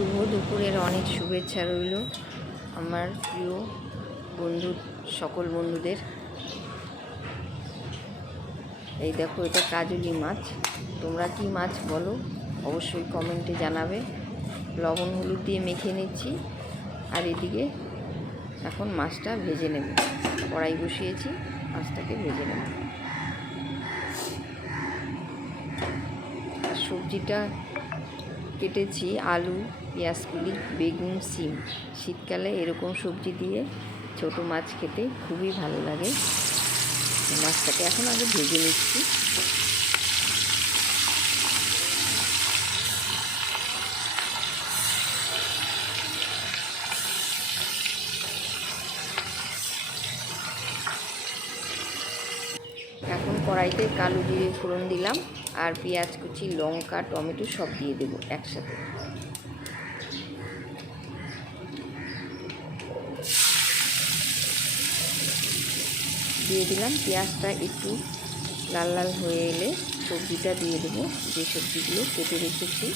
শুভ দুপুরের অনেক শুভেচ্ছা রইল আমার প্রিয় সকল বন্ধুদের। এই দেখো, এটা কাজলি মাছ। তোমরা কি মাছ বলো অবশ্যই কমেন্টে জানাবে। লবণ হলুদ দিয়ে মেখে নিচ্ছি, আর এদিকে এখন মাছটা ভেজে নেব। কড়াই বসিয়েছি, মাছটাকে ভেজে নেব। আর সবজিটা কেটেছি আলু, পেঁয়াজকলি, বেগুন, সিম। শীতকালে এরকম সবজি দিয়ে ছোটো মাছ খেতে খুবই ভালো লাগে। মাছটাকে এখন আগে ভেজে নিচ্ছি। এখন কড়াইতে কালো জিরে ফোড়ন দিলাম, আর পেঁয়াজ কুচি, লঙ্কা, টমেটো সব দিয়ে দেবো একসাথে। দিয়ে দিলাম। পেঁয়াজটা একটু লাল লাল হয়ে এলে সবজিটা দিয়ে দেবো, যে সবজিগুলো কেটে রেখেছি।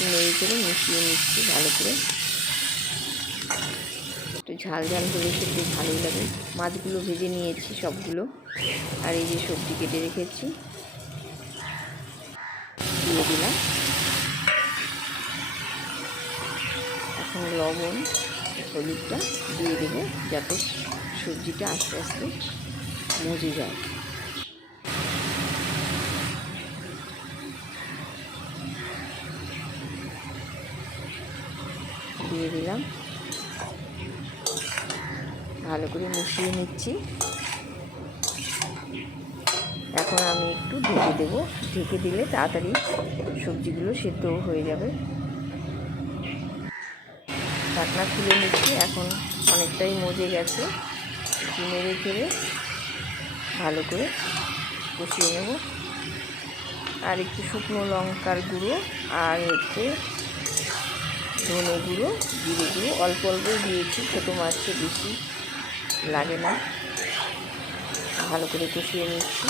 নেড়ে করে মিশিয়ে নিচ্ছি ভালো করে। একটু ঝাল ঝাল হলে খেতে ভালোই লাগে। মাছগুলো ভেজে নিয়েছি সবগুলো, আর এই যে সবজি কেটে রেখেছি দিয়ে দিলাম। এখন লবণ হলুদটা দিয়ে দেবো, যাতে সবজিটা আস্তে আস্তে মজে যায়। দিয়ে দিলাম, ভালো করে মিশিয়ে নিচ্ছি। এখন আমি একটু ঢেকে দেবো। ঢেকে দিলে তাড়াতাড়ি সবজিগুলো সেদ্ধ হয়ে যাবে। ঢাকনা খুলে নিচ্ছি। এখন অনেকটাই মজে গেছে। নেড়ে চেড়ে ভালো করে কষিয়ে নেব। আর একটু শুকনো লঙ্কার গুঁড়ো, আর ধনে গুঁড়ো, জিরে গুঁড়ো অল্প অল্পই দিয়েছি। ছোটো মাছে বেশি লাগে না। ভালো করে কষিয়ে নিচ্ছি।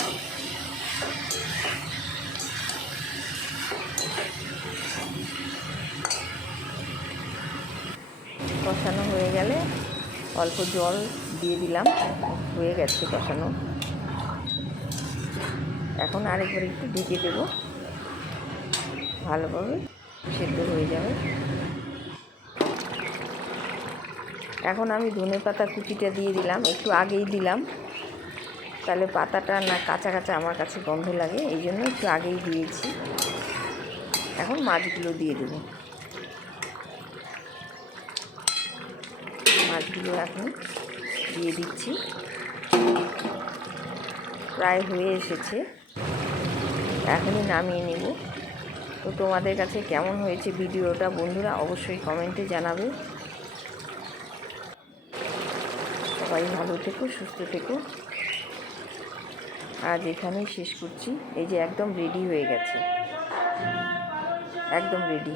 কষানো হয়ে গেলে অল্প জল দিয়ে দিলাম। হয়ে গেছে কষানো। এখন আরেকবার একটু ঢেকে দেব, ভালোভাবে সেদ্ধ হয়ে যাবে। এখন আমি ধনেপাতা কুচিটা দিয়ে দিলাম, একটু আগেই দিলাম, তাহলে পাতাটা না কাঁচা কাঁচা আমার কাছে গন্ধ লাগে, এই জন্য একটু আগেই দিয়েছি। এখন মাছগুলো দিয়ে দেব। মাছগুলো এখন দিয়ে দিচ্ছি। প্রায় হয়ে এসেছে, এখনই নামিয়ে নেব। তো তোমাদের কাছে কেমন হয়েছে ভিডিওটা বন্ধুরা অবশ্যই কমেন্টে জানাবে। সবাই ভালো থেকো, সুস্থ থেকো। আজ এখানেই শেষ করছি। এই যে একদম রেডি হয়ে গেছে, একদম রেডি।